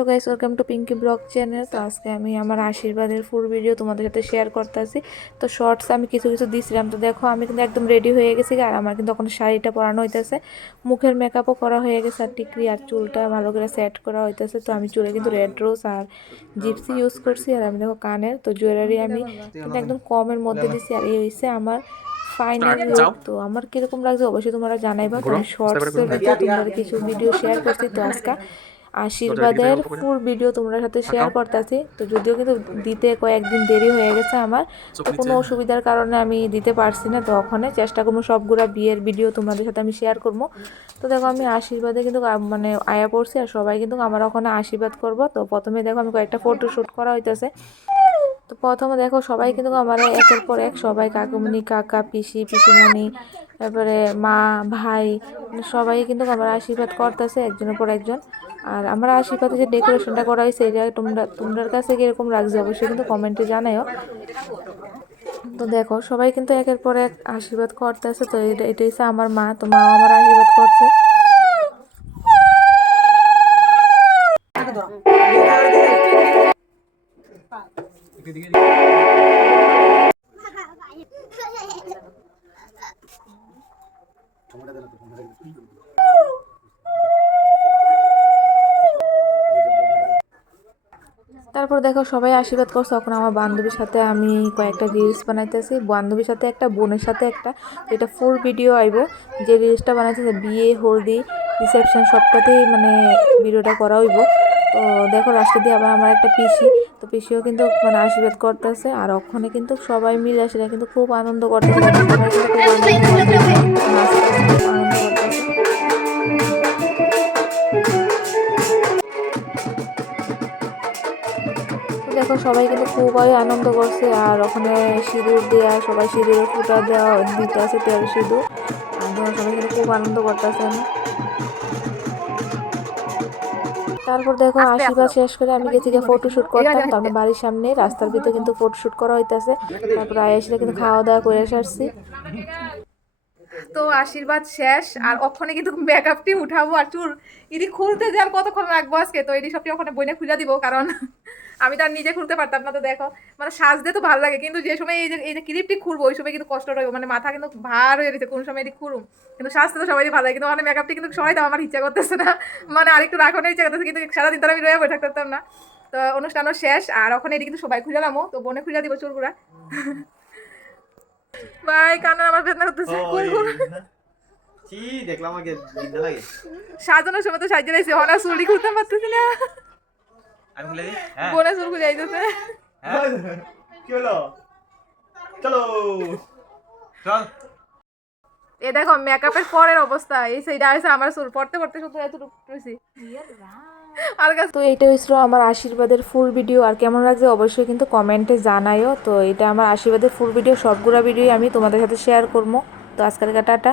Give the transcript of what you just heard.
Hello guys welcome to Pinky blog channel তো আজকে আমি আমার আশীর্বাদের ফুল ভিডিও তোমাদের সাথে শেয়ার করতেছি। তো শর্টস আমি কিছু কিছু দিছিলাম। তো দেখো আমি কিন্তু একদম রেডি হয়ে গেছি আর আমার কিন্তু ওখানে শাড়িটা পরানো হইতেছে। মুখের মেকআপও করা হয়ে গেছে আর টিকরি আর চুলটা ভালো করে সেট করা হইতেছে। তো আমি চুলে কিন্তু রেড রোজ আর জিপসি ইউজ করছি। আর আমি দেখো কানের তো জুয়েলারি আমি কিন্তু একদম কমের মধ্যে দিছি। আর এই হইছে আমার ফাইনাল তো আমার কীরকম লাগছে অবশ্যই তোমরা জানাইবা। আমি শর্টসের ভিতরে তোমাদের কিছু ভিডিও শেয়ার করছি। তো আজকে আশীর্বাদের ফুল ভিডিও তোমরা সাথে শেয়ার করতেছি। তো যদিও কিন্তু দিতে কয়েকদিন দেরি হয়ে গেছে আমার তো কোনো অসুবিধার কারণে আমি দিতে পারছি না তো ওখানে চেষ্টা করব সবগুলা বিয়ের ভিডিও তোমাদের সাথে আমি শেয়ার করব। তো দেখো আমি আশীর্বাদে কিন্তু মানে আয়া পড়ছি আর সবাই কিন্তু আমার ওখানে আশীর্বাদ করব। তো প্রথমে দেখো আমি কয়েকটা ফটো শ্যুট করা হইতেছে। তো প্রথমে দেখো সবাই কিন্তু আমার একের পর এক সবাই কাকুমনি কাকা পিসি পিসিমণি তারপরে মা ভাই সবাই কিন্তু আমার আশীর্বাদ করতেছে একজনের পর একজন। আর আমার আশীর্বাদে যে ডেকোরেশনটা করা হয়েছে, এটা তোমরা তোমাদের কাছে কীরকম লাগছে অবশ্যই কিন্তু কমেন্টে জানাও তো দেখো, সবাই কিন্তু একের পর এক আশীর্বাদ করতেছে, তো এটা এটা হচ্ছে আমার মা, তো মা আমার আশীর্বাদ করছে। তারপর দেখো সবাই আশীর্বাদ করছে। তখন আমার বান্ধবীর সাথে আমি কয়েকটা রিলস বানাইতেছি। বান্ধবীর সাথে একটা বোনের সাথে একটা। এটা ফুল ভিডিও আইব। যে রিলসটা বানাইতেছে বিয়ে হলদি রিসেপশন সবটাতেই মানে ভিডিওটা করা হইব। তো দেখো লাস্টে দিয়ে আবার আমার একটা পিসি। তো পিসিও কিন্তু মানে আশীর্বাদ করতেছে। আর ওখানে কিন্তু সবাই মিলে সেটা কিন্তু খুব আনন্দ করতেছে। সবাই কিন্তু খুব আনন্দ করতেছে, দেখো সবাই কিন্তু খুবই আনন্দ করছে। আর ওখানে সিঁদুর দেওয়া সবাই সিঁদুরের ফুটা দেওয়া দিতে আছে তেল সিঁদুর। আর সবাই কিন্তু খুব আনন্দ করতেছে। তারপর দেখো আশীর্বাদ শেষ করে আমি গেছি যে ফটো শুট করতাম তারপর বাড়ির সামনে রাস্তার ভিতরে কিন্তু ফটো শুট করা হইতাছে। তারপর আয়েসলে কিন্তু খাওয়া দাওয়া করে আসছি। তো আশীর্বাদ শেষ, আর ওখানে কিন্তু মেকআপটি উঠাবো। আর চুল ইডি খুলতে যে আর কতক্ষণ রাখব আজকে? তো ইডি সবটি ওখানে বইনে খুলে দিব, কারণ আমি তো আর নিজে খুলতে পারতাম না, তো দেখো। মানে সাজতে তো ভালো লাগে, কিন্তু যে সময় এই যে এই যে ক্লিপটি খুলবো, ওই সময় কিন্তু কষ্ট রইব। মানে মাথা কিন্তু ভার হয়ে গেছে, কোন সময় এটি খুলুম। কিন্তু সাজতে তো সবাই ভালো লাগে, কিন্তু ওখানে মেকআপটি কিন্তু সবাই দাও আমার ইচ্ছা করতেছে না। মানে আরেকটু রাখানোর ইচ্ছা করতেছে, কিন্তু সারাদিন তো আমি রয়ে বসে থাকতে পারতাম না। তো অনুষ্ঠানও শেষ, আর ওখানে এটি কিন্তু সবাই নামো, তো বনে খুলে দিব চুলগুলা। ভাই কান্না আমার বেদনা করতেছে। কোন কোন ছি দেখলাম আগে লাগে। সাজানোর সময় তো সাজিয়ে রাখছি হনা চুলটি খুলতে পারতেছি না। আমি খুলে দিই? হ্যাঁ। বোনে চুল খুলে আইতেছে। হ্যাঁ। কি হলো? চলো। চল। এ দেখো মেকআপের পরের অবস্থা। এই সেইটা আছে আমার চুল। পড়তে পড়তে শুধু এত রয়েছি। আর কাছে তো এইটা হয়েছিল আমার আশীর্বাদের ফুল ভিডিও আর কেমন লাগছে অবশ্যই কিন্তু কমেন্টে জানাইও। তো এটা আমার আশীর্বাদের ফুল ভিডিও সবগুলা ভিডিও আমি তোমাদের সাথে শেয়ার করব। তো আজকাল টাটা